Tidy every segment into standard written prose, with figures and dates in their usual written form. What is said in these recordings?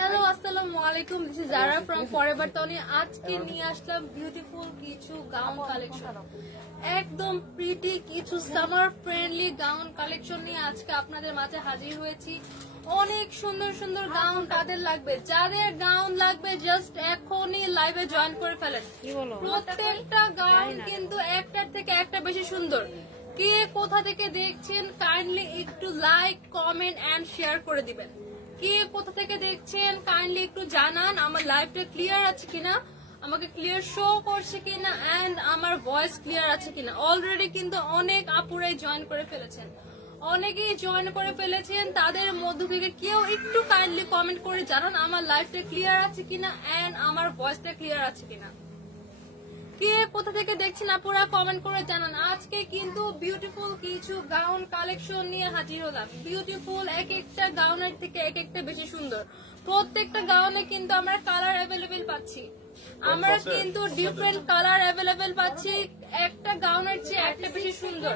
Hello আসসালামু আলাইকুম, this is Zara from forever town. আজকে নিয়ে আসলাম বিউটিফুল কিছু গাউন কালেকশন, একদম প্রিটি কিছু সামার ফ্রেন্ডলি গাউন কালেকশন নিয়ে আজকে আপনাদের মাঝে হাজির হয়েছি। অনেক সুন্দর সুন্দর গাউন কাদের লাগবে, যাদের গাউন লাগবে জাস্ট এখনই লাইভে জয়েন করে ফেলেন। প্রত্যেকটা গাউন কিন্তু একটার থেকে একটা বেশি সুন্দর। কে কোথা থেকে দেখছেন কাইন্ডলি একটু লাইক, কমেন্ট এন্ড শেয়ার করে দিবেন। কে কোথা থেকে দেখছেন কাইন্ডলি একটু জানান। আমার লাইভটা ক্লিয়ার আছে কিনা, আমাকে ক্লিয়ার শো করছে কিনা, এন্ড আমার ভয়েস ক্লিয়ার আছে কিনা। অলরেডি কিন্তু অনেক আপুরাই জয়েন করে ফেলেছেন, অনেকেই জয়েন করে ফেলেছেন। তাদের মধ্য থেকে কেউ একটু কাইন্ডলি কমেন্ট করে জানান আমার লাইভটা ক্লিয়ার আছে কিনা এন্ড আমার ভয়েসটা ক্লিয়ার আছে কিনা। কে কোথা থেকে দেখছেন আপুরা কমেন্ট করে জানান। আজকে কিন্তু বিউটিফুল কিছু গাউন কালেকশন নিয়ে হাজির হলাম। বিউটিফুল এক একটা গাউনের থেকে এক একটা বেশি সুন্দর। প্রত্যেকটা গাউনে কিন্তু আমরা কালার অ্যাভেলেবেল পাচ্ছি, আমরা কিন্তু ডিফারেন্ট কালার অ্যাভেলেবেল পাচ্ছি। একটা গাউনের চেয়ে একটা বেশি সুন্দর।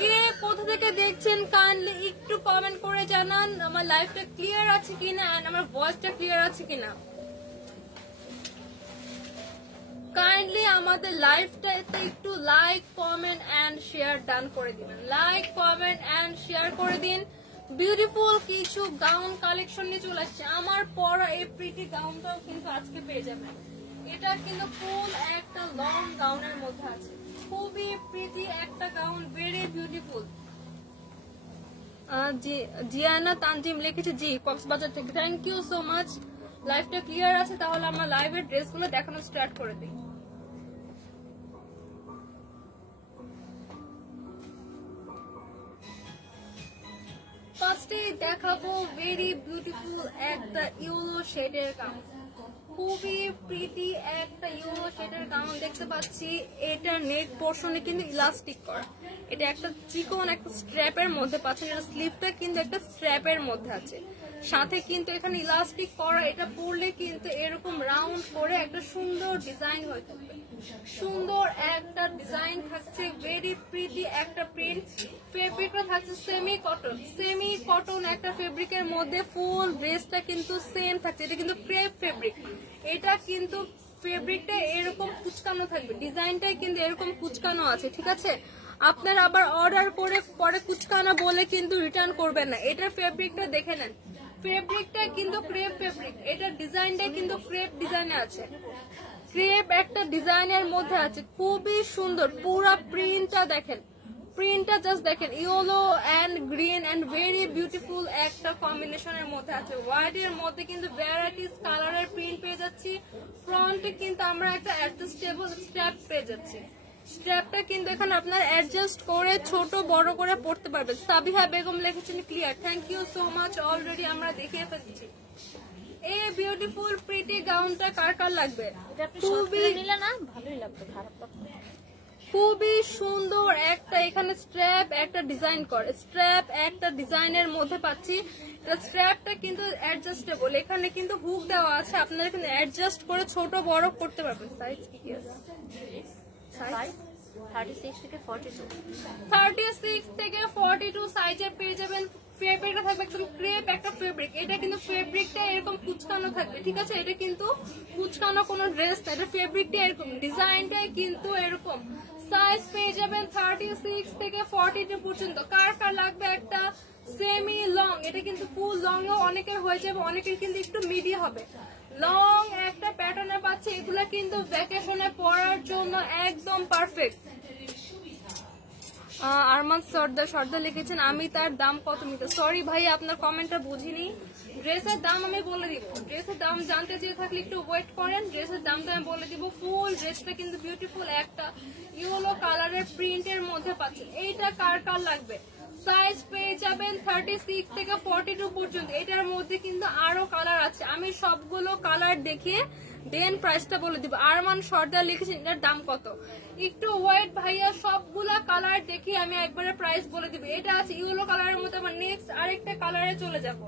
কে কোথা থেকে দেখছেন কাইন্ডলি একটু কমেন্ট করে জানান আমার লাইভটা ক্লিয়ার আছে কিনা এন্ড আমার ভয়েসটা ক্লিয়ার আছে কিনা। কাইন্ডলি আমাদের লাইভটাতে একটু like, comment and share done করে দিবেন। লাইক, কমেন্ট এন্ড শেয়ার করে দিন। বিউটিফুল কিছু গাউন কালেকশন নিয়ে চলে আসছে। আমার পরা এই প্রিটি গাউনটাও কিন্তু আজকে পেয়ে যাবেন। এটা কিন্তু ফুল একটা লং গাউনের মধ্যে আছে, খুবই প্রিটি একটা গাউন, ভেরি বিউটিফুল। জিয়ানা তানজিম লিখেছে জি কক্সবাজার থেকে, থ্যাংক ইউ সো মাচ। লাইভটা ক্লিয়ার আছে, তাহলে আমরা লাইভের ড্রেসগুলো দেখানো স্টার্ট করে দিই। ফার্স্টে দেখাবো ভেরি বিউটিফুল একটা ইয়েলো শেডের গাউন, খুবই প্রিটি একটা ইয়েলো শেডের গাউন দেখতে পাচ্ছি। এটা নেক পোর্শনে কিন্তু ইলাস্টিক করা, এটা একটা চিকন একটা স্ট্র্যাপের মধ্যে পাচ্ছেন। এটা স্লিভটা কিন্তু একটা স্ট্র্যাপের মধ্যে আছে, সাথে কিন্তু এখানে ইলাস্টিক করা। এটা পরলে কিন্তু এরকম রাউন্ড করে একটা সুন্দর ডিজাইন হয়ে থাকবে, সুন্দর একটা ডিজাইন থাকছে, ভেরি প্রিটি একটা প্রিন্ট। ফেব্রিকটা থাকছে সেমি কটন, সেমি কটন একটা ফেব্রিকের মধ্যে। ফুল ড্রেসটা কিন্তু সেম থাকছে, এটা কিন্তু ক্রেপ ফেব্রিক। এটা কিন্তু ফেব্রিকটা এরকম কুচকানো থাকবে, ডিজাইনটাই কিন্তু এরকম কুচকানো আছে, ঠিক আছে। আপনারা আবার অর্ডার করে পরে কুচকানো বলে কিন্তু রিটার্ন করবেন না। এটার ফেব্রিকটা দেখে নেন, ফেব্রিকটা কিন্তু ক্রেপ ফেব্রিক, এটা ডিজাইনটা কিন্তু ক্রেপ ডিজাইনে আছে, ক্রেপ একটা ডিজাইনের মধ্যে আছে, খুবই সুন্দর। পুরা প্রিন্টটা দেখেন, প্রিন্টটা জাস্ট দেখেন, yellow and green and very beautiful একটা কম্বিনেশনের মধ্যে আছে। হোয়াইট এর মধ্যে কিন্তু ভ্যারাইটিস কালারের প্রিন্ট পেয়ে যাচ্ছি। ফ্রন্টে কিন্তু আমরা একটা অ্যাডজাস্টেবল স্ট্র্যাপ পেয়ে যাচ্ছি। স্ট্র্যাপটা কিন্তু এখানে আপনার অ্যাডজাস্ট করে ছোট বড় করে পড়তে পারবেন। সাবিহা বেগম লিখেছেন clear, thank you so much. Already আমরা দেখিয়ে ফেলছি এই বিউটিফুল প্রিটি গাউনটা কার কার লাগবে। খুবই সুন্দর একটা এখানে স্ট্র্যাপ একটা ডিজাইন করে, স্ট্র্যাপ একটা ডিজাইনের মধ্যে পাচ্ছি। স্ট্র্যাপটা কিন্তু অ্যাডজাস্টেবল, এখানে কিন্তু হুক দেওয়া আছে, আপনারা এখানে অ্যাডজাস্ট করে ছোট বড় করতে পারবেন। সাইজ কি আছে? 36 থেকে 42 সাইজে পেয়ে যাবেন। ফেব্রিকটা থাকবে একদম ক্রেপ একটা ফেব্রিক। এটা কিন্তু ফেব্রিকটা এরকম কুচকানো থাকবে, ঠিক আছে। এটা কিন্তু কুচকানো কোনো ড্রেস না, এটা ফেব্রিকটা এরকম, ডিজাইনটাই কিন্তু এরকম। সাইজ পেয়ে যাবেন 36 থেকে 42 পর্যন্ত। কার কার লাগবে একটা সেমি লং, এটা কিন্তু ফুল লং ও অনেকের হয়ে যাবে, অনেকের কিন্তু একটু মিডি হবে। লং একটা প্যাটার্নে পাচ্ছে, এগুলা কিন্তু ভ্যাকেশনে পরার জন্য একদম পারফেক্ট। আরমান সর্দার লিখেছেন আমি তার দাম কত নিতে। সরি ভাই, আপনার কমেন্টটা বুঝিনি। ড্রেসের দাম আমি বলে দিব, ড্রেসের দাম জানতে চেয়ে থাকলে একটু ওয়েট করেন, ড্রেসের দামটা আমি বলে দিব। ফুল ড্রেসটা কিন্তু বিউটিফুল একটা ইয়েলো কালারের প্রিন্টের মধ্যে পাচ্ছেন। এইটা কার কার লাগবে। সাইজ পেয়ে যাবেন 36 থেকে 42 পর্যন্ত। এটার মধ্যে কিন্তু আরো কালার আছে, আমি সবগুলো কালার দেখিয়ে দেন প্রাইসটা বলে দিব। আরমান সর্দার লিখেছেন এটার দাম কত। একটু ওয়েট ভাইয়া, সবগুলা কালার দেখি আমি একবারে প্রাইস বলে দিব। এটা আছে ইয়েলো কালারের মধ্যে, আমার নেক্সট আরেকটা কালারে চলে যাব।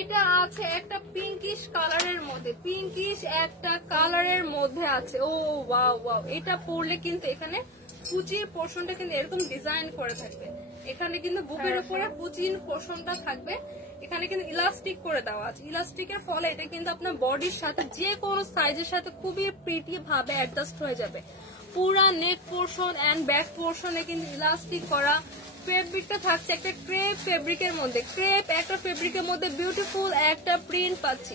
এটা আছে একটা পিঙ্কিশ কালারের মধ্যে, পিঙ্কিশ একটা কালারের মধ্যে আছে। ও ওয়াও ওয়াও, এটা পরলে কিন্তু এখানে কুচির পোর্শনটা কিন্তু এরকম ডিজাইন করে থাকবে, এখানে কিন্তু বুকের উপরে কুচির পোর্শনটা থাকবে। এখানে কিন্তু ইলাস্টিক করে দেওয়া আছে। ইলাস্টিকের ফলে এটা কিন্তু আপনার বডির সাথে যে কোনো সাইজের সাথে খুবই প্রিটি ভাবে অ্যাডজাস্ট হয়ে যাবে। পুরা নেক পোর্শন এন্ড ব্যাক পোর্শনে কিন্তু ইলাস্টিক করা। ফেব্রিকটা থাকছে একটা ক্রেপ ফেব্রিকের মধ্যে, ক্রেপ একটা ফেব্রিকের মধ্যে বিউটিফুল একটা প্রিন্ট পাচ্ছি।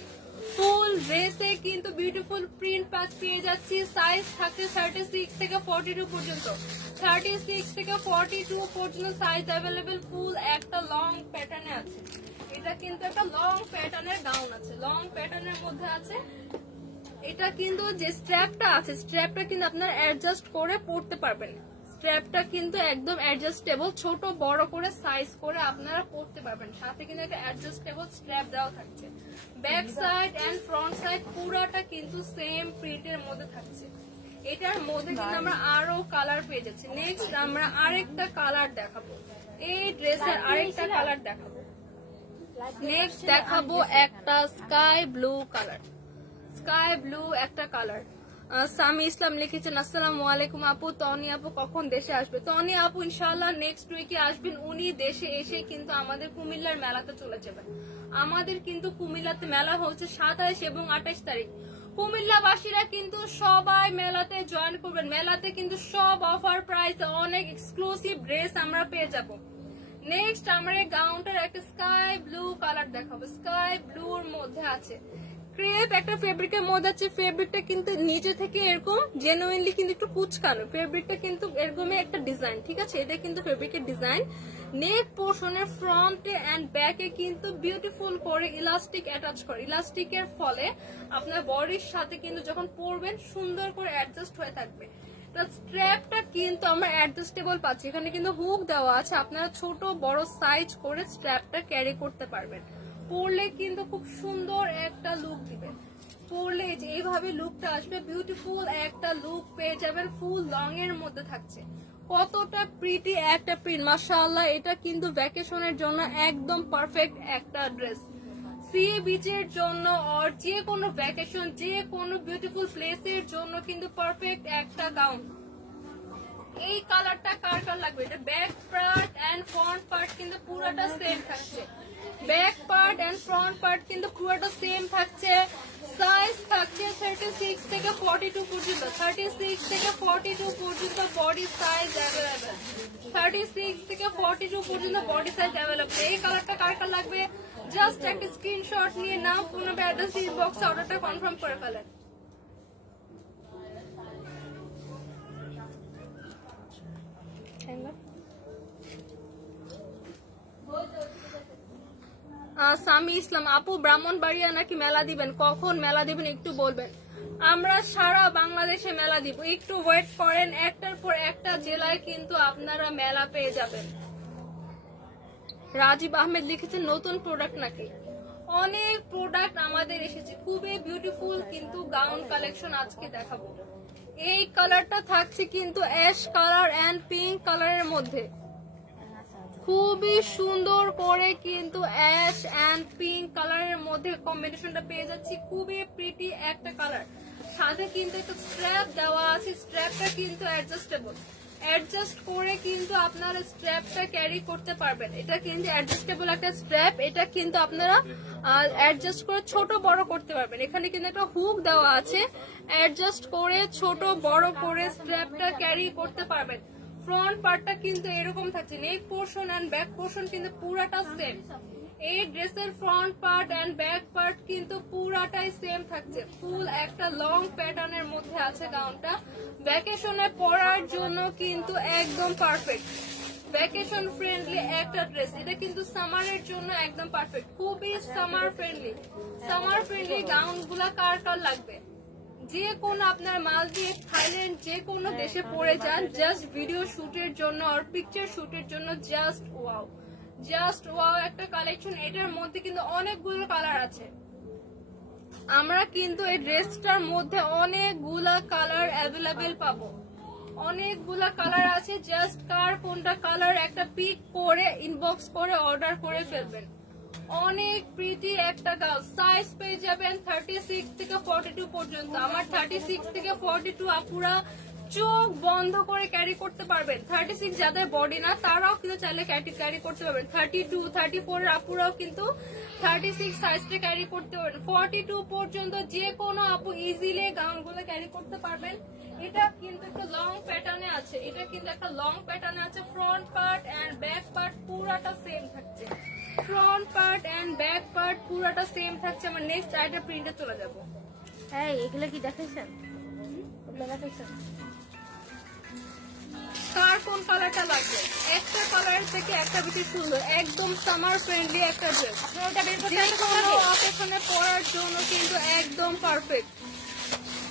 ফুল ড্রেসে কিন্তু বিউটিফুল প্রিন্ট পেয়ে যাচ্ছি। সাইজ থাকছে 36 থেকে 42 পর্যন্ত, 36 থেকে 42 পর্যন্ত সাইজ অ্যাভেলেবেল। ফুল একটা লং প্যাটার্নে আছে, এটা কিন্তু একটা লং প্যাটার্নের গাউন আছে, লং প্যাটার্নের মধ্যে আছে। এটা কিন্তু যে স্ট্র্যাপটা আছে, স্ট্র্যাপটা কিন্তু আপনারা অ্যাডজাস্ট করে পরতে পারবেন। স্ট্র্যাপটা কিন্তু একদম অ্যাডজাস্টেবল, ছোট বড় করে সাইজ করে আপনারা পরতে পারবেন। সাথে কিন্তু একটা অ্যাডজাস্টেবল স্ট্র্যাপ দেওয়া থাকছে। Back side and front side পুরাটা কিন্তু সেম প্রিন্টের মধ্যে থাকছে। এটার মধ্যে কিন্তু আমরা আরো কালার পেয়ে যাচ্ছি। নেক্সট আমরা আরেকটা কালার দেখাবো, এই ড্রেসের আরেকটা কালার দেখাবো। নেক্সট দেখাবো একটা sky blue colour, sky blue একটা কালার। সামি ইসলাম লিখেছেন আসসালামু আলাইকুম আপু, তনি আপু কখন দেশে আসবে? তনি আপু ইনশাআল্লাহ নেক্সট উইকে আসবেন। উনি দেশে এসে কিন্তু আমাদের কুমিল্লার মেলাতে চলে যাবেন। আমাদের কিন্তু কুমিল্লাতে মেলা হচ্ছে 27 এবং 28 তারিখ। কুমিল্লাবাসীরা কিন্তু সবাই মেলাতে জয়েন করবেন। মেলাতে কিন্তু সব অফার প্রাইসে অনেক এক্সক্লুসিভ ড্রেস আমরা পেয়ে যাব। নেক্সট আমরা এই গাউনটার একটা স্কাই ব্লু কালার দেখাবো। স্কাই ব্লুর মধ্যে আছে ক্রেপ একটা ফেব্রিকের মধ্যে আছে। ফেব্রিকটা কিন্তু নিচে থেকে এরকম জেনুইনলি কিন্তু একটু কুচকানো। ফেব্রিকটা কিন্তু এরকমই একটা ডিজাইন, ঠিক আছে? এটা কিন্তু ফেব্রিকের ডিজাইন। নেক পোর্শনের ফ্রন্টে এন্ড ব্যাকে কিন্তু বিউটিফুল করে ইলাস্টিক অ্যাটাচ করে। ইলাস্টিকের ফলে আপনার বডির সাথে কিন্তু যখন পরবেন সুন্দর করে অ্যাডজাস্ট হয়ে থাকবে। স্ট্র্যাপটা কিন্তু আমরা অ্যাডজাস্টেবল পাচ্ছি। এখানে কিন্তু হুক দেওয়া আছে, আপনারা ছোট বড় সাইজ করে স্ট্র্যাপটা ক্যারি করতে পারবেন। পরলে কিন্তু খুব সুন্দর একটা লুক দিবে। পরলে যে এইভাবে লুকটা আসবে, বিউটিফুল একটা লুক পেয়ে যাবেন। ফুল লং এর মধ্যে থাকছে। কতটা প্রিটি একটা প্রিন্ট, মাশাআল্লাহ। এটা কিন্তু ভ্যাকেশনের জন্য একদম পারফেক্ট একটা ড্রেস। সি বিচের জন্য আর যে কোনো ভ্যাকেশন, যে কোনো বিউটিফুল প্লেসের জন্য কিন্তু পারফেক্ট একটা গাউন। এই কালারটা কার কার লাগবে? এটা back part and front part কিন্তু পুরোটা সেম থাকছে। Back part and front part কিন্তু পুরোটা সেম থাকছে। সাইজ থাকছে 36 থেকে 42 পর্যন্ত, 36 থেকে 42 পর্যন্ত বডি সাইজ অ্যাভেলেবেল। 36 থেকে 42 পর্যন্ত বডি সাইজ অ্যাভেলেবেল। এই কালারটা কার কার লাগবে জাস্ট একটা স্ক্রিনশট নিয়ে নাও, ফোন নাম্বার অ্যাড্রেস ইনবক্সে অর্ডারটা কনফার্ম করে ফেলেন। সামি ইসলাম আপু, ব্রাহ্মণবাড়িয়া নাকি মেলা দিবেন? কখন মেলা দিবেন একটু বলবেন। আমরা সারা বাংলাদেশে মেলা দিব, একটু ওয়েট করেন। একটার পর একটা জেলায় কিন্তু আপনারা মেলা পেয়ে যাবেন। রাজীব আহমেদ লিখেছেন নতুন প্রোডাক্ট নাকি? অনেক প্রোডাক্ট আমাদের এসেছে, খুবই বিউটিফুল কিন্তু গাউন কালেকশন আজকে দেখাবো। এই কালারটা থাকছে কিন্তু অ্যাশ কালার এন্ড পিঙ্ক কালারের মধ্যে। খুবই সুন্দর করে কিন্তু অ্যাশ এন্ড পিঙ্ক কালারের মধ্যে কম্বিনেশনটা পেয়ে যাচ্ছি। খুবই প্রিটি একটা কালার। সাথে কিন্তু একটা স্ট্র্যাপ দেওয়া আছে। স্ট্র্যাপটা কিন্তু অ্যাডজাস্টেবল, অ্যাডজাস্ট করে কিন্তু আপনারা স্ট্র্যাপটা ক্যারি করতে পারবেন। এটা কিন্তু অ্যাডজাস্টেবল একটা স্ট্র্যাপ। এটা কিন্তু আপনারা অ্যাডজাস্ট করে ছোট বড় করতে পারবেন। এখানে কিন্তু একটা হুক দেওয়া আছে, অ্যাডজাস্ট করে ছোট বড় করে স্ট্র্যাপটা ক্যারি করতে পারবেন। ফ্রন্ট পার্টটা কিন্তু এরকম থাকছে। Neck portion and back portion কিন্তু পুরাটা সেম। এই ড্রেসের front part and back part কিন্তু পুরাটাই সেম থাকছে। ফুল একটা লং প্যাটার্নের মধ্যে আছে গাউনটা। ভ্যাকেশনে পরার জন্য কিন্তু একদম পারফেক্ট, ভ্যাকেশন ফ্রেন্ডলি একটা ড্রেস। এটা কিন্তু সামারের জন্য একদম পারফেক্ট, খুবই summer friendly. Summer friendly gown গুলা কার কার লাগবে? যে কোনো আপনার মালদ্বীপ, থাইল্যান্ড, যে কোনো দেশে পরে যান জাস্ট ভিডিও শুটের জন্য আর পিকচার শুটের জন্য, জাস্ট ওয়াও, জাস্ট ওয়াও একটা কালেকশন। এটার মধ্যে কিন্তু অনেকগুলো কালার আছে। আমরা কিন্তু এই ড্রেসটার মধ্যে অনেকগুলা কালার অ্যাভেলেবেল পাবো, অনেকগুলা কালার আছে। জাস্ট কার কোনটা কালার একটা পিক করে ইনবক্স করে অর্ডার করে ফেলবেন। অনেক প্রিটি একটা গাউন। সাইজ পেয়ে যাবেন 36 থেকে 42 পর্যন্ত। আমার 36 থেকে 42 আপুরা চোখ বন্ধ করে ক্যারি করতে পারবেন। 36 যাদের বডি না তারাও কিন্তু চাইলে ক্যারি করতে পারবেন। 32, 34 এর আপুরাও কিন্তু 36 সাইজটা ক্যারি করতে পারবেন। 42 পর্যন্ত যে কোনো আপু ইজিলি গাউনগুলো ক্যারি করতে পারবেন। এটা কিন্তু একটা লং প্যাটার্নে আছে, এটা কিন্তু একটা লং প্যাটার্নে আছে। Front part and back part পুরাটা সেম থাকছে, front part and back part পুরাটা সেম থাকছে। আমরা নেক্সট আইটেম প্রিন্টে চলে যাব। হ্যাঁ, এগুলো কি দেখাইছেন? দেখাইছেন কার কোন কালারটা লাগবে? একটা কালার থেকে একটা বেশি সুন্দর, একদম সামার ফ্রেন্ডলি একটা ড্রেস। কোনো অকেশনে পরার জন্য কিন্তু একদম পারফেক্ট।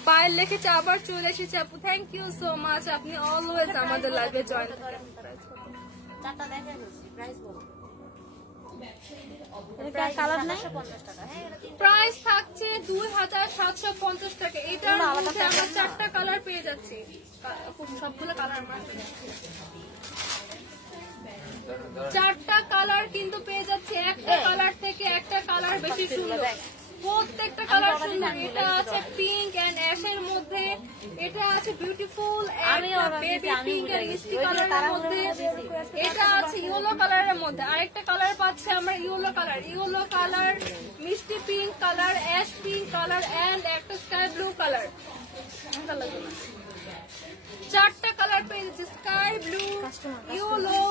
পায়ের লেখেছে আবার চলে এসেছে আপু, থ্যাংক ইউ সো মাচ। আপনি অলওয়েজ আমাদের লাইভে জয়েন করেন। প্রাইস থাকছে 2750 টাকা। এটার মধ্যে আমরা 4টা কালার পেয়ে যাচ্ছি, সবগুলো কালার আমরা 4টা কালার কিন্তু পেয়ে যাচ্ছে। একটা কালার থেকে একটা কালার বেশি সুন্দর, প্রত্যেকটা কালার সুন্দর। এটা আছে পিঙ্ক এন্ড অ্যাশের মধ্যে, এটা আছে বিউটিফুল বেবি পিঙ্ক এন্ড মিষ্টি কালারের মধ্যে, এটা আছে ইয়েলো কালারের মধ্যে। আরেকটা কালার পাচ্ছে আমরা ইয়েলো কালার, মিষ্টি pink colour, ash pink colour and একটা স্কাই ব্লু কালার। 4টা কালার পেয়েছি, sky blue, yellow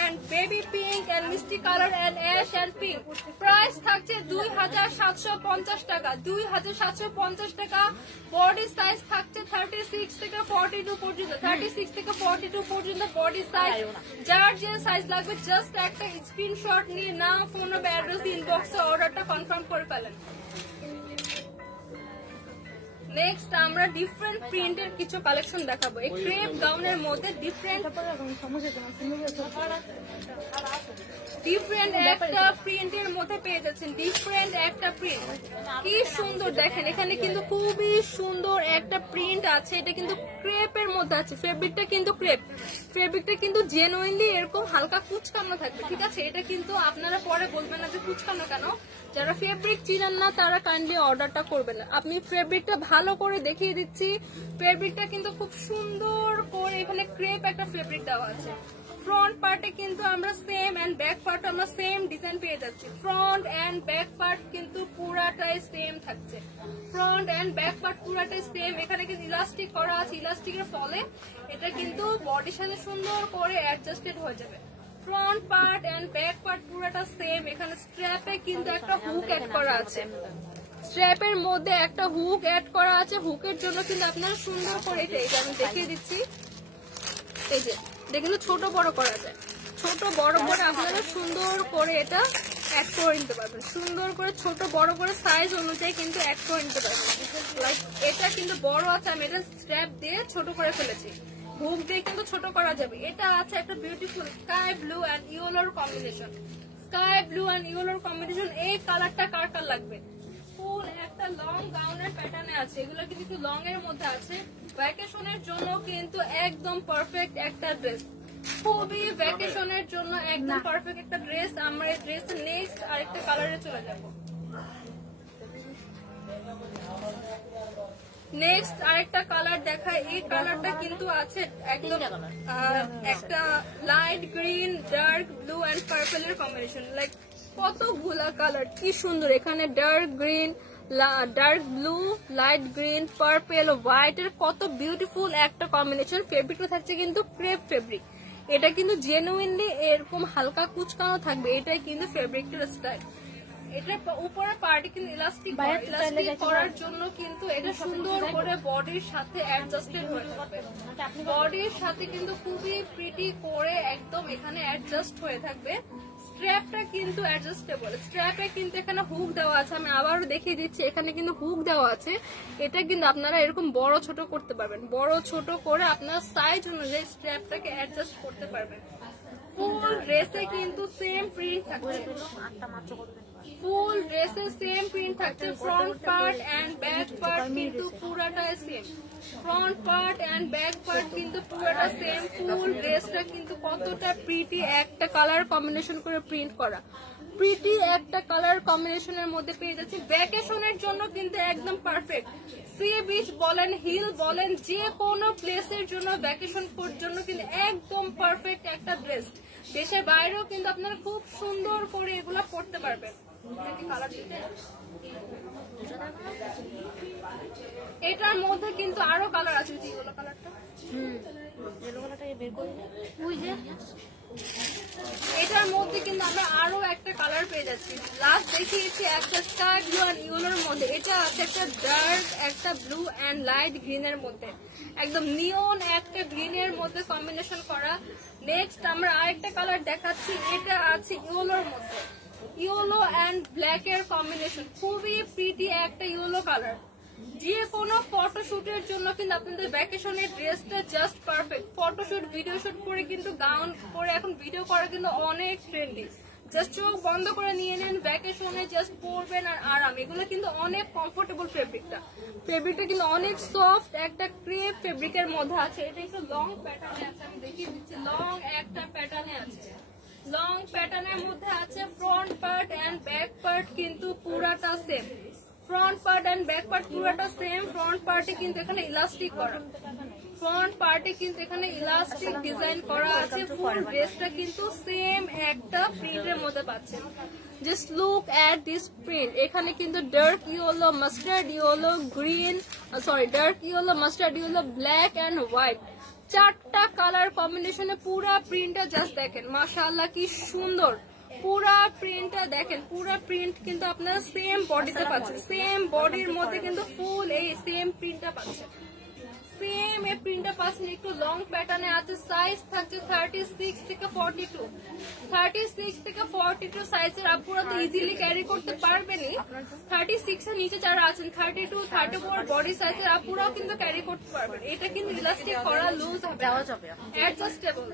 and baby pink and মিষ্টি colour and ash and pink. Price থাকছে 2750 টাকা, 2750 টাকা। বডি সাইজ থাকছে 36 থেকে 42 পর্যন্ত, 36 থেকে 42 পর্যন্ত বডি সাইজ। যার যে সাইজ লাগবে জাস্ট একটা স্ক্রিনশট নিয়ে নাম, ফোন নাম্বার, অ্যাড্রেস ইনবক্সে অর্ডারটা কনফার্ম করে ফেলেন। নেক্সট আমরা ডিফারেন্ট প্রিন্টের কিছু কালেকশন দেখাবো। এই ক্রেপ গাউনের মধ্যে ডিফারেন্ট একটা প্রিন্টের মধ্যে পেয়ে যাচ্ছেন, ডিফারেন্ট একটা প্রিন্ট। কি সুন্দর দেখেন, এখানে কিন্তু খুবই সুন্দর একটা প্রিন্ট আছে। এটা কিন্তু ক্রেপের মধ্যে আছে, ফেব্রিকটা কিন্তু ক্রেপ, ফেব্রিকটা কিন্তু জেনুইনলি এরকম হালকা কুচকানো থাকবে, ঠিক আছে? এটা কিন্তু আপনারা পরে বলবেন না যে কুচকানো কেন। যারা ফেব্রিক চিনেন না তারা কাইন্ডলি অর্ডারটা করবেন না। আপনি ফেব্রিকটা ভালো করে দেখিয়ে দিচ্ছি, ফেব্রিকটা কিন্তু খুব সুন্দর করে এখানে ক্রেপ একটা ফেব্রিক দেওয়া আছে। ফ্রন্ট পার্টে কিন্তু আমরা সেম এন্ড ব্যাক পার্ট আমরা সেম ডিজাইন পেয়ে যাচ্ছি। ফ্রন্ট এন্ড ব্যাক পার্ট কিন্তু পুরাটাই সেম থাকছে, ফ্রন্ট এন্ড ব্যাক পার্ট পুরাটাই সেম। এখানে কিন্তু ইলাস্টিক করা আছে, ইলাস্টিকের ফলে এটা কিন্তু বডির সাথে সুন্দর করে অ্যাডজাস্টেড হয়ে যাবে। Front part and back part পুরোটা সেম। এখানে স্ট্র্যাপে কিন্তু একটা হুক অ্যাড করা আছে, স্ট্র্যাপের মধ্যে একটা হুক অ্যাড করা আছে। হুকের জন্য কিন্তু আপনারা সুন্দর করে এটা আমি দেখিয়ে দিচ্ছি, এই যে এটা কিন্তু ছোট বড় করা যায়, ছোট বড় করে আপনারা সুন্দর করে এটা অ্যাড করে নিতে পারবেন। সুন্দর করে ছোট বড় করে সাইজ অনুযায়ী কিন্তু অ্যাড করে নিতে পারবেন। লাইক এটা কিন্তু বড় আছে, আমি এটা স্ট্র্যাপ দিয়ে ছোট করে ফেলেছি, হুক দিয়ে কিন্তু ছোট করা যাবে। এটা আছে একটা বিউটিফুল স্কাই ব্লু এন্ড ইয়েলোর কম্বিনেশন, স্কাই ব্লু এন্ড ইয়েলোর কম্বিনেশন। এই কালারটা কার কার লাগবে? ফুল একটা লং গাউনের প্যাটার্নে আছে, এগুলো কিন্তু একটু লং এর মধ্যে আছে। ভ্যাকেশনের জন্য কিন্তু একদম পারফেক্ট একটা ড্রেস, খুবই ভ্যাকেশনের জন্য একদম পারফেক্ট একটা ড্রেস। আমরা এই ড্রেসের নেক্সট আরেকটা কালারে চলে যাব। নেক্সট আরেকটা কালার দেখায়, এই কালারটা কিন্তু আছে একদম একটা light green, dark blue and purple এর কম্বিনেশন। লাইক কতগুলা কালার, কি সুন্দর। এখানে dark green, dark blue, light green, purple, white এর কত বিউটিফুল একটা কম্বিনেশন। ফেব্রিকটা থাকছে কিন্তু ক্রেপ ফেব্রিক, এটা কিন্তু জেনুইনলি এরকম হালকা কুচকানো থাকবে, এটাই কিন্তু ফেব্রিকটার স্টাইল। এটা উপরে পার্টি কিন্তু ইলাস্টিক করার জন্য কিন্তু এটা সুন্দর করে বডির সাথে অ্যাডজাস্টেড হয়ে থাকবে, বডির সাথে কিন্তু খুবই প্রিটি করে একদম এখানে অ্যাডজাস্ট হয়ে থাকবে। স্ট্র্যাপটা কিন্তু অ্যাডজাস্টেবল, স্ট্র্যাপে কিন্তু এখানে হুক দেওয়া আছে, আমি আবারও দেখিয়ে দিচ্ছি, এখানে কিন্তু হুক দেওয়া আছে। এটা কিন্তু আপনারা এরকম বড় ছোট করতে পারবেন, বড় ছোট করে আপনার সাইজ অনুযায়ী স্ট্র্যাপটাকে অ্যাডজাস্ট করতে পারবেন। ফুল ড্রেসে কিন্তু সেম প্রিন্ট থাকছে, ফুল ড্রেসে সেম প্রিন্ট থাকছে। Front part and back part কিন্তু পুরাটাই same, front part and back part কিন্তু পুরাটা সেম। ফুল ড্রেসটা কিন্তু কতটা প্রিটি একটা কালার কম্বিনেশন করে প্রিন্ট করা, প্রিটি একটা কালার কম্বিনেশনের মধ্যে পেয়ে যাচ্ছি। ভ্যাকেশনের জন্য কিন্তু একদম পারফেক্ট। সি বিচ বলেন, হিল বলেন, যে কোনো প্লেসের জন্য ভ্যাকেশন জন্য কিন্তু একদম পারফেক্ট একটা ড্রেস। দেশের বাইরেও কিন্তু আপনারা খুব সুন্দর করে এগুলো পরতে পারবেন। এটার মধ্যে কিন্তু আরো কালার আছে, যেগুলো কালারটা এটার মধ্যে কিন্তু আমরা আরো একটা কালার পেয়ে যাচ্ছি। লাস্ট দেখিয়েছি একটা স্কাই ব্লু আর ইয়েলোর মধ্যে, এটা আছে একটা ডার্ক একটা ব্লু এন্ড লাইট গ্রিনের মধ্যে, একদম নিয়ন একটা গ্রিনের মধ্যে কম্বিনেশন করা। নেক্সট আমরা আরেকটা কালার দেখাচ্ছি, এটা আছে ইয়েলোর মধ্যে, ইয়েলো এন্ড ব্ল্যাক এর কম্বিনেশন, খুবই প্রিটি একটা ইয়েলো কালার। যে কোনো ফটোশুটের জন্য কিন্তু আপনাদের ভ্যাকেশনের ড্রেসটা just perfect. Photoshoot video shoot করে কিন্তু গাউন পরে এখন ভিডিও করা কিন্তু অনেক ট্রেন্ডি। জাস্ট চোখ বন্ধ করে নিয়ে নেন, ভ্যাকেশনে জাস্ট পরবেন আর আরাম। এগুলো কিন্তু অনেক কমফোর্টেবল ফেব্রিকটা কিন্তু অনেক সফট একটা ক্রেপ ফেব্রিকের মধ্যে আছে। এটা একটু লং প্যাটার্নে আছে, আমি দেখিয়ে দিচ্ছি। লং একটা প্যাটার্নে আছে, লং প্যাটার্নের মধ্যে আছে। Front part and back part কিন্তু পুরাটা same, front part and back part পুরোটা সেম। ফ্রন্ট পার্টে কিন্তু এখানে ইলাস্টিক করা, ফ্রন্ট পার্টে কিন্তু এখানে ইলাস্টিক ডিজাইন করা আছে। ফুল ড্রেসটা কিন্তু সেম একটা প্রিন্টের মধ্যে পাচ্ছেন। Just look at this print. এখানে কিন্তু dark yellow, mustard yellow, green, dark yellow, mustard yellow, black and white, চারটা কালার কম্বিনেশনে পুরা প্রিন্টটা জাস্ট দেখেন। মাশাআল্লাহ কি সুন্দর পুরা প্রিন্টটা দেখেন। পুরা প্রিন্ট কিন্তু আপনারা সেম বডিতে পাচ্ছেন, সেম বডির মধ্যে কিন্তু ফুল এই সেম প্রিন্টটা পাচ্ছেন, সেম এই প্রিন্টটা পাচ্ছেন। একটু লং প্যাটার্নে আছে। সাইজ থাকছে 36 থেকে 42, 36 থেকে 42 সাইজের আপুরা তো ইজিলি ক্যারি করতে পারবেনই। 36 এর নিচে যারা আছেন 32, 34 বডি সাইজের আপুরাও কিন্তু ক্যারি করতে পারবেন। এটা কিন্তু ইলাস্টিক করা, লুজ হবে, অ্যাডজাস্টেবল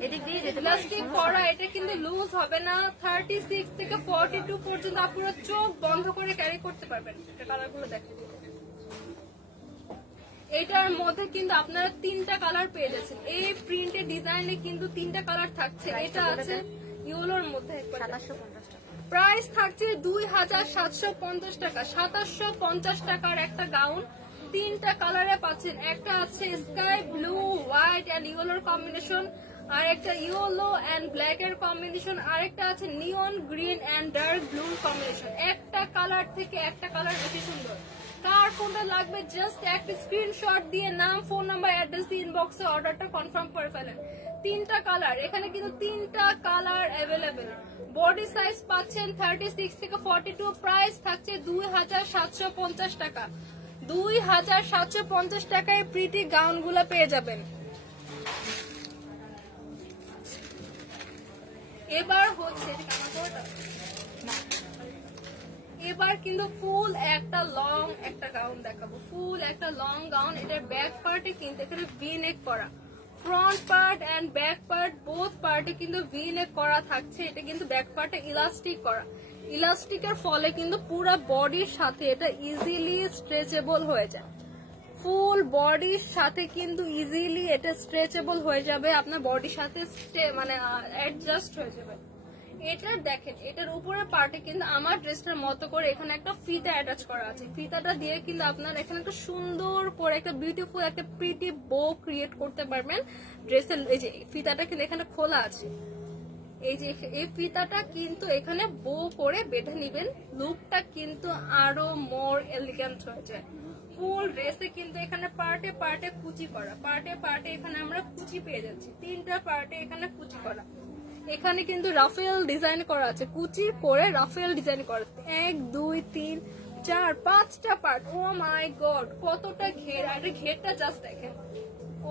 ইলাস্টিক করা, এটা কিন্তু লুজ হবে না। 36 থেকে 42 পর্যন্ত আপুরা চোখ বন্ধ করে ক্যারি করতে পারবেন। এটা কালারগুলো দেখেন। এটার মধ্যে কিন্তু আপনারা তিনটা কালার পেয়ে যাচ্ছেন। এই প্রিন্টের ডিজাইনে কিন্তু তিনটা কালার থাকছে। এটা আছে ইয়েলোর মধ্যে, 2750 টাকা প্রাইস থাকছে, 2750 টাকা। 2750 টাকার একটা গাউন তিনটা কালারে পাচ্ছেন। একটা আছে স্কাই ব্লু, হোয়াইট এন্ড ইয়েলোর কম্বিনেশন, আর একটা ইয়েলো এন্ড ব্ল্যাক এর কম্বিনেশন, আরেকটা আছে neon green and dark blue combination. একটা কালার থেকে একটা কালার বেশি সুন্দর। কার কোনটা লাগবে জাস্ট একটা স্ক্রিনশট দিয়ে নাম, ফোন নাম্বার, অ্যাড্রেস দিয়ে ইনবক্সে অর্ডারটা কনফার্ম করে ফেলেন। তিনটা কালার, এখানে কিন্তু তিনটা কালার অ্যাভেলেবেল। বডি সাইজ পাচ্ছেন 36 থেকে 42, প্রাইস থাকছে 2750 টাকা। 2750 টাকায় প্রিটি গাউন গুলা পেয়ে যাবেন। এবার হচ্ছে এবার কিন্তু ফুল একটা লং একটা গাউন দেখাবো, ফুল একটা লং গাউন। এটার ব্যাক পার্টে কিন্তু এখানে ভি নেক করা, front part and back part both পার্টে কিন্তু ভি নেক করা থাকছে। এটা কিন্তু ব্যাক পার্টে ইলাস্টিক করা, ইলাস্টিকের ফলে কিন্তু পুরো বডির সাথে এটা ইজিলি স্ট্রেচেবল হয়ে যায়। ফুল বডির সাথে কিন্তু ইজিলি এটা স্ট্রেচেবল হয়ে যাবে, আপনার বডির সাথে মানে অ্যাডজাস্ট হয়ে যাবে। এটা দেখেন, এটার উপরের পার্টে কিন্তু আমার ড্রেসটার মতো করে এখানে একটা ফিতা অ্যাটাচ করা আছে। ফিতাটা দিয়ে কিন্তু আপনার এখানে একটা সুন্দর করে একটা বিউটিফুল একটা প্রিটি বো ক্রিয়েট করতে পারবেন ড্রেসের। এই যে ফিতাটা কিন্তু এখানে খোলা আছে, এই যে এই ফিতাটা কিন্তু এখানে বো করে বেঁধে নিবেন, লুকটা কিন্তু আরো মোর এলিগেন্ট হয়ে যায়। ফুল ড্রেসে কিন্তু এখানে পার্টে পার্টে কুচি করা, পার্টে পার্টে এখানে আমরা কুচি পেয়ে যাচ্ছি, তিনটা পার্টে এখানে কুচি করা। এখানে কিন্তু রাফেল ডিজাইন করা আছে, কুচি করে রাফেল ডিজাইন করা, 1 2 3 4 5টা পার্ট। ও মাই গড কতটা ঘের, আর ঘেরটা জাস্ট দেখেন।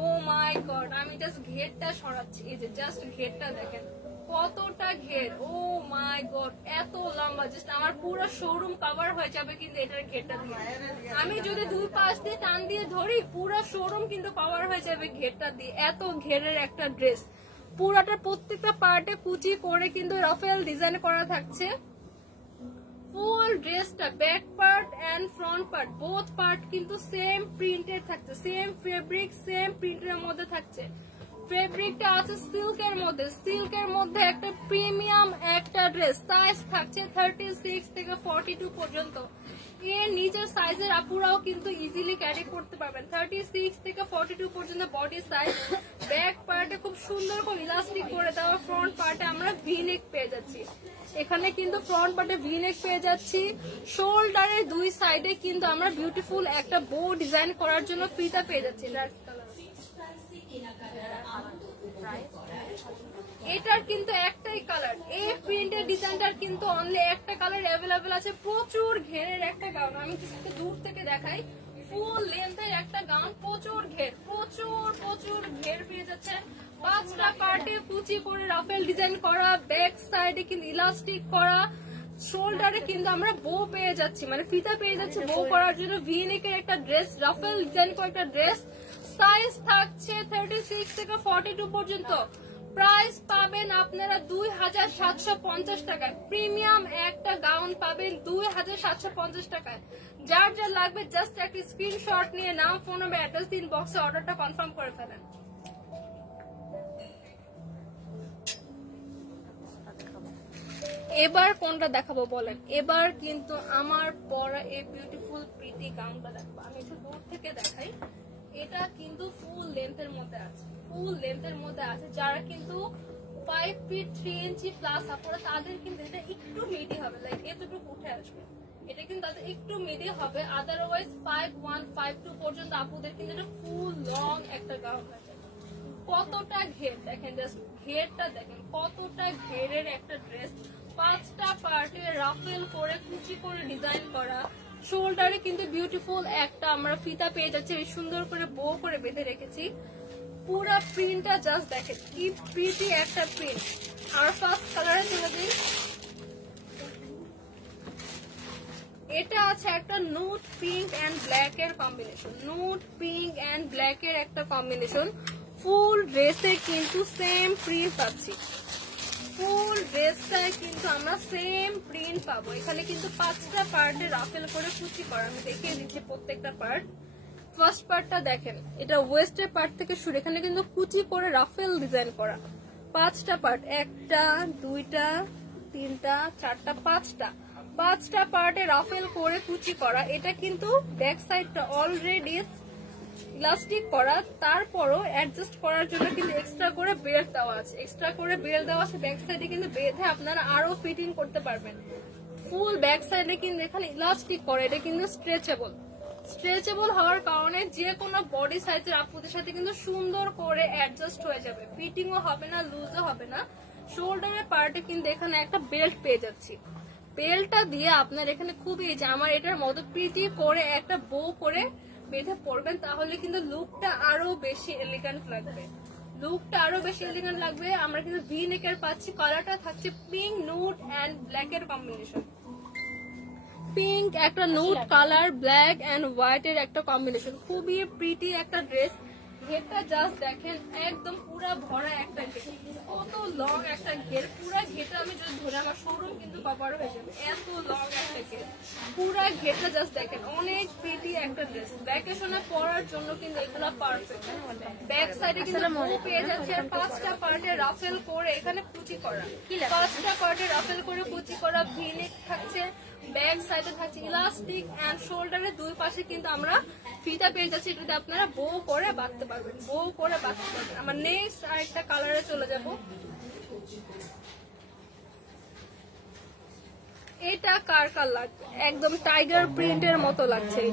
ও মাই গড, আমি জাস্ট ঘেরটা সরাচ্ছি, এই যে জাস্ট ঘেরটা দেখেন কতটা ঘের। ও মাই গড এত লম্বা, জাস্ট আমার পুরো শোরুম কভার হয়ে যাবে কিন্তু এটার ঘেরটা দিয়ে। আমি যদি 2 পাশ দিয়ে টান দিয়ে ধরি পুরো শোরুম কিন্তু কভার হয়ে যাবে ঘেরটা দিয়ে। এত ঘেরের একটা ড্রেস, পুরাটা প্রত্যেকটা পার্টে কুচি করে কিন্তু রাফেল ডিজাইন করা থাকছে। ফুল ড্রেসটা back part and front part both part কিন্তু সেম প্রিন্টের থাকছে, সেম ফেব্রিক সেম প্রিন্টের মধ্যে থাকছে। ফেব্রিকটা আছে সিল্কের মধ্যে একটা প্রিমিয়াম একটা ড্রেস। সাইজ থাকছে 36 থেকে 42 পর্যন্ত। এর নিচের সাইজের আপুরাও কিন্তু ইজিলি ক্যারি করতে পারবেন। 36 থেকে 42 পর্যন্ত বডি সাইজ। ব্যাক পার্টে খুব সুন্দর করে ইলাস্টিক করে দেওয়া, ফ্রন্ট পার্টে আমরা ভি নেক পেয়ে যাচ্ছি। এখানে কিন্তু ফ্রন্ট পার্টে ভি নেক পেয়ে যাচ্ছি। শোল্ডারের দুই সাইডে কিন্তু আমরা বিউটিফুল একটা বো ডিজাইন করার জন্য ফিতা পেয়ে যাচ্ছি। এটার কিন্তু একটাই কালার, এই প্রিন্টের ডিজাইনটার কিন্তু অনলি একটা কালার অ্যাভেলেবেল আছে। প্রচুর ঘেরের একটা গাউন, আমি কিছুটা দূর থেকে দেখাই। ফুল লেন্থের একটা গাউন, প্রচুর ঘের পেয়ে যাচ্ছে। 5টা পার্টে কুচি করে রাফেল ডিজাইন করা, ব্যাক সাইডে কিন্তু ইলাস্টিক করা, শোল্ডারে কিন্তু আমরা বো পেয়ে যাচ্ছি, মানে ফিতা পেয়ে যাচ্ছি বো করার জন্য। ভি নেকের একটা ড্রেস, রাফেল ডিজাইন করা একটা ড্রেস। সাইজ থাকছে 36 থেকে 42 পর্যন্ত। প্রাইস পাবেন আপনারা 2750 টাকায়। প্রিমিয়াম একটা গাউন পাবেন 2750 টাকায়। যার যা লাগবে জাস্ট একটা স্ক্রিনশট নিয়ে নাম, ফোন নাম্বার, অ্যাড্রেস দিন, বক্সে অর্ডারটা কনফার্ম করে ফেলেন। এবার কোনটা দেখাবো বলেন? এবার কিন্তু আমার পরা এই বিউটিফুল প্রিটি গাউনটা দেখাবো। আমি একটু দূর থেকে দেখাই। এটা কিন্তু ফুল লেন্থের মধ্যে আছে, যারা কিন্তু 5 ফিট 3 ইঞ্চি প্লাস আপনারা, তাদের কিন্তু এটা একটু মিডি হবে, লাইক এতটুকু উঠে আসবে। এটা কিন্তু তাদের একটু মিডি হবে, আদারওয়াইজ 51 52 পর্যন্ত আপুদের কিন্তু এটা ফুল লং একটা গাউন আছে। কতটা ঘের দেখেন, জাস্ট ঘেরটা দেখেন, কতটা ঘেরের একটা ড্রেস। 5টা পার্টে রাফেল করে কুচি করে ডিজাইন করা, শোল্ডারে কিন্তু বিউটিফুল একটা আমরা ফিতা পেয়ে যাচ্ছি, সুন্দর করে বো করে বেঁধে রেখেছি। পুরা প্রিন্টটা জাস্ট দেখেন, কি প্রিটি একটা প্রিন্ট। আর ফার্স্ট কালারে চলে যাই, এটা আছে একটা নুড পিঙ্ক এন্ড ব্ল্যাক এর কম্বিনেশন। ফুল ড্রেসে কিন্তু সেম প্রিন্ট পাচ্ছি, ফুল ড্রেসটায় কিন্তু আমরা সেম প্রিন্ট পাবো। এখানে কিন্তু 5টা পার্টে রাফেল করে কুচি করা, আমি দেখিয়ে দিচ্ছি প্রত্যেকটা পার্ট। ফার্স্ট পার্টটা দেখেন, এটা ওয়েস্টের পার্ট থেকে শুরু, এখানে কিন্তু কুচি করে রাফেল ডিজাইন করা। 5টা পার্ট, 1টা 2টা 3টা 4টা 5টা পার্টে রাফেল করে কুচি করা। এটা কিন্তু ব্যাক সাইডটা অলরেডি ইলাস্টিক করা, তারপরও অ্যাডজাস্ট করার জন্য কিন্তু এক্সট্রা করে বেল্ট দেওয়া আছে। ব্যাক সাইডে কিন্তু বেঁধে আপনারা আরো ফিটিং করতে পারবেন। ফুল ব্যাক সাইডে কিন্তু এখানে ইলাস্টিক করে, এটা কিন্তু স্ট্রেচেবল হওয়ার কারণে যে কোনো বডি সাইজের আপুদের সাথে কিন্তু সুন্দর করে অ্যাডজাস্ট হয়ে যাবে, ফিটিংও হবে না, লুজও হবে না। শোল্ডারের পার্টে কিন্তু এখানে একটা বেল্ট পেয়ে যাচ্ছি। বেল্টটা দিয়ে আপনার এখানে খুবই, যে আমার এটার মতো প্রিটি করে একটা বো করে বেঁধে পড়বেন, তাহলে কিন্তু লুকটা আরো বেশি এলিগেন্ট লাগবে। আমরা কিন্তু ভি নেকের পাচ্ছি, কালারটা থাকছে পিঙ্ক, নুড এন্ড ব্ল্যাক এর কম্বিনেশন। পিঙ্ক একটা nude colour, black and white এর একটা কম্বিনেশন, খুবই প্রিটি একটা ড্রেস। ঘেরটা জাস্ট দেখেন, একদম পুরা ভরা একটা ঘের, কত লং একটা ঘের। পুরা ঘেরটা আমি যদি ধরে, আমার শোরুম কিন্তু কভার হয়ে যাবে, এত লং একটা ঘের। পুরা ঘেরটা জাস্ট দেখেন, অনেক প্রিটি একটা ড্রেস। ভ্যাকেশনে পরার জন্য কিন্তু এগুলো পারফেক্ট। ব্যাক সাইডে কিন্তু বো পেয়ে যাচ্ছে, আর 5টা পার্টে রাফেল করে এখানে কুচি করা, 5টা পার্টে রাফেল করে কুচি করা। ভি নেক থাকছে, ব্যাক সাইডে থাকছে ইলাস্টিক এন্ড শোল্ডারের দুই পাশে কিন্তু আমরা ফিতা পেয়ে যাচ্ছি। এটাতে আপনারা বো করে বাঁধতে পারবেন, আমার নেক্সট আরেকটা কালারে চলে যাব। এটা কার লাগবে, একদম টাইগার প্রিন্টের মতো লাগছে।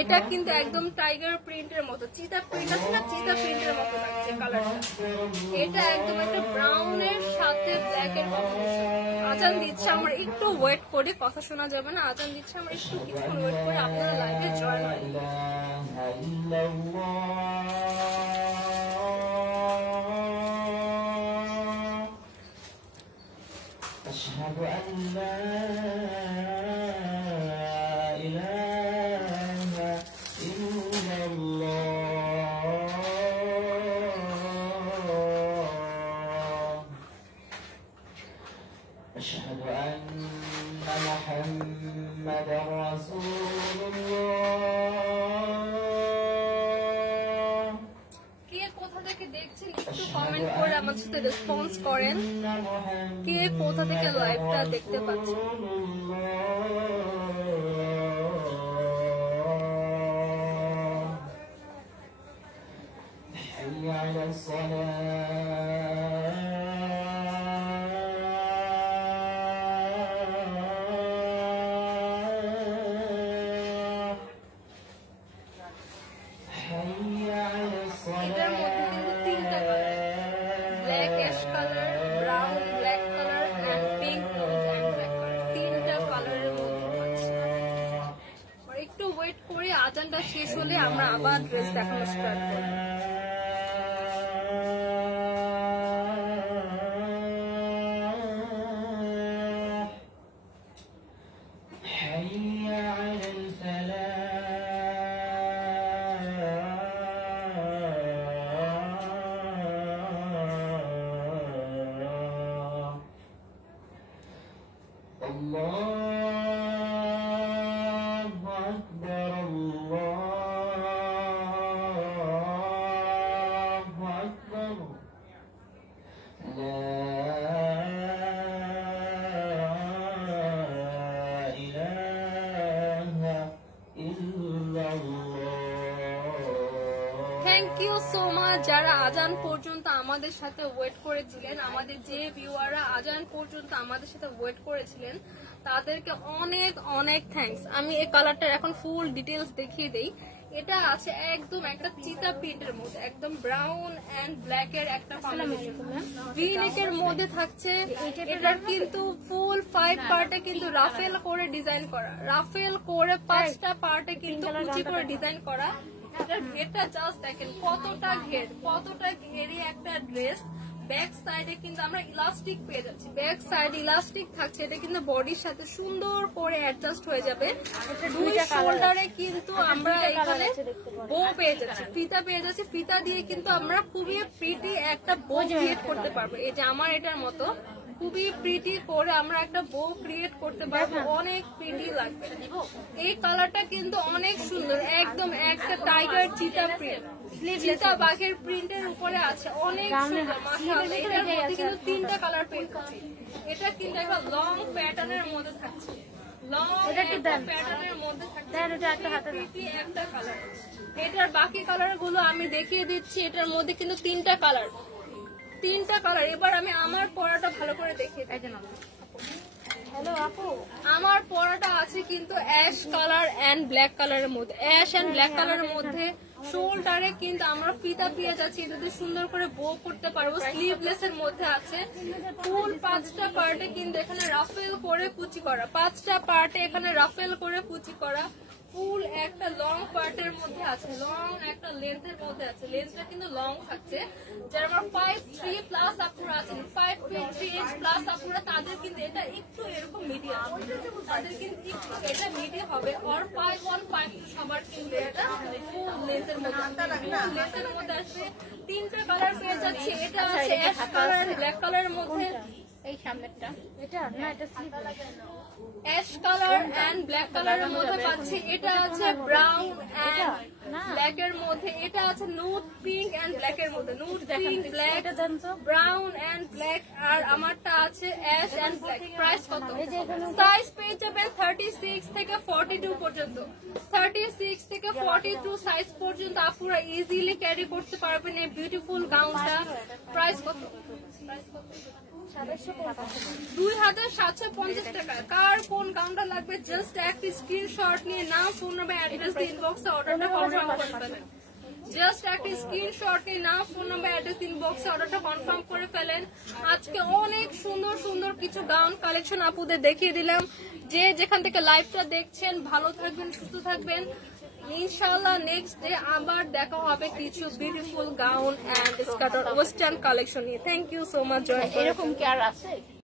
এটা কিন্তু একদম টাইগার প্রিন্টের মতো, চিতা প্রিন্ট আছে না, চিতা প্রিন্টের মতো লাগছে কালারটা। এটা একদম একটা ব্রাউনের সাথে ব্ল্যাক এর কম্বিনেশন। আজান দিচ্ছে, আমরা একটু ওয়েট করি, কথা শোনা যাবে না। আজান দিচ্ছে, আমরা একটু কিছুক্ষণ ওয়েট করে আপনারা লাইভে জয়েন হন। أشهد أن لا إله إلا الله أشهد أن محمدا رسول الله কে কোথা থেকে দেখছেন রেসপন্স করেন, কে কোথা থেকে লাইভটা দেখতে পাচ্ছেন। এটার মধ্যে কিন্তু তিনটা colour, black ash colour, brown black colour and pink nose and black colour, তিনটা কালারের মধ্যে পাচ্ছি। আর একটু ওয়েট করে আজানটা শেষ হলে আমরা আবার ড্রেস দেখানো স্টার্ট করব। থ্যাংক ইউ সো মাচ যারা আজান পর্যন্ত আমাদের সাথে ওয়েট করেছিলেন, আমাদের যে ভিউয়াররা আজান পর্যন্ত আমাদের সাথে ওয়েট করেছিলেন তাদেরকে অনেক অনেক থ্যাঙ্কস। আমি এই কালারটার এখন ফুল ডিটেলস দেখিয়ে দেই। এটা আছে একদম একটা চিতা প্রিন্টের মধ্যে, একদম ব্রাউন এন্ড ব্ল্যাক এর একটা কম্বিনেশন, ভি নেকের মধ্যে থাকছে। এটার কিন্তু ফুল 5 পার্টে কিন্তু রাফেল করে ডিজাইন করা, রাফেল করে 5টা পার্টে কিন্তু কুচি করে ডিজাইন করা। এটার ঘেরটা জাস্ট দেখেন কতটা ঘের, কতটা ঘেরি একটা ড্রেস। ব্যাক সাইডে কিন্তু আমরা ইলাস্টিক পেয়ে যাচ্ছি, ব্যাক সাইড ইলাস্টিক থাকছে, এটা কিন্তু বডির সাথে সুন্দর করে অ্যাডজাস্ট হয়ে যাবে। দুই শোল্ডারে কিন্তু আমরা এখানে বো পেয়ে যাচ্ছি, ফিতা পেয়ে যাচ্ছি, ফিতা দিয়ে কিন্তু আমরা খুবই প্রিটি একটা বো ক্রিয়েট করতে পারবো। এই যে আমার এটার মতো খুবই প্রিটি করে আমরা একটা বো ক্রিয়েট করতে পারবো, অনেক প্রিটি লাগবে। এই কালারটা কিন্তু অনেক সুন্দর, একদম একটা টাইগার চিতা প্রিন্ট, চিতা বাঘের প্রিন্টের উপরে আছে, অনেক সুন্দর মাশাআল্লাহ। এটার মধ্যে কিন্তু 3টা কালার পেয়ে যাচ্ছি। এটা কিন্তু একটা লং প্যাটার্নের মধ্যে থাকছে, লং প্যাটার্নের মধ্যে থাকছে, একটা কালার। এটার বাকি কালার গুলো আমি দেখিয়ে দিচ্ছি। এটার মধ্যে কিন্তু 3টা কালার, 3টা কালার। এবার আমি আমার পরাটা ভালো করে দেখিয়ে দিই। হ্যালো আপু, আমার পরাটা আছে কিন্তু অ্যাশ কালার এন্ড ব্ল্যাক কালারের মধ্যে, অ্যাশ এন্ড ব্ল্যাক কালারের মধ্যে। শোল্ডারে কিন্তু আমরা ফিতা পেয়ে যাচ্ছি, এটাতে সুন্দর করে বো করতে পারবো। স্লিভলেস এর মধ্যে আছে ফুল 5টা পার্টে কিন্তু এখানে রাফেল করে কুচি করা, 5টা পার্টে এখানে রাফেল করে কুচি করা। ফুল একটা লং পার্টের মধ্যে আছে, লং একটা লেন্থের মধ্যে আছে, লেন্থটা কিন্তু লং থাকছে। যারা আমার 5'3+ আপুরা আছেন, 5 feet 3 inch প্লাস আপুরা, তাদের কিন্তু এটা একটু এরকম মিডিয়াম, তাদের কিন্তু একটু এটা মিডিয়াম হবে। আর 5'1 5'2 সবার কিন্তু এটা ফুল লেন্থের মধ্যে, লেন্থের মধ্যে আসবে। 3টা কালার পেয়ে যাচ্ছে। এটা আছে অ্যাশ কালার ব্ল্যাক কালারের মধ্যে, এই সামনেরটা এটা না, এটা sleeveless ash colour and black কালারের মধ্যে পাচ্ছি। এটা আছে ব্রাউন এন্ড ব্ল্যাক এর মধ্যে, এটা আছে নুড পিঙ্ক এন্ড ব্ল্যাক এর মধ্যে, nude pink black brown and black. আর আমারটা আছে অ্যাশ এন্ড ব্ল্যাক। প্রাইস কত? সাইজ পেয়ে যাবেন 36 থেকে 42 পর্যন্ত, 36 থেকে 42 সাইজ পর্যন্ত আপুরা ইজিলি ক্যারি করতে পারবেন এই বিউটিফুল গাউনটা। প্রাইস কত? 2750 টাকা। কার কোন গাউনটা লাগবে জাস্ট একটা স্ক্রিনশট নিয়ে নাম, ফোন নাম্বার, অ্যাড্রেস দিয়ে ইনবক্সে অর্ডারটা কনফার্ম করে ফেলেন। জাস্ট একটা স্ক্রিনশট নিয়ে নাম, ফোন নাম্বার, অ্যাড্রেস ইনবক্সে অর্ডারটা কনফার্ম করে ফেলেন। আজকে অনেক সুন্দর সুন্দর কিছু গাউন কালেকশন আপুদের দেখিয়ে দিলাম। যে যেখান থেকে লাইভটা দেখছেন ভালো থাকবেন, সুস্থ থাকবেন। ইনশাআল্লাহ নেক্সট ডে আবার দেখা হবে কিছু beautiful gown and skirt western collection নিয়ে। Thank you so much. এরকম কি আর আছে?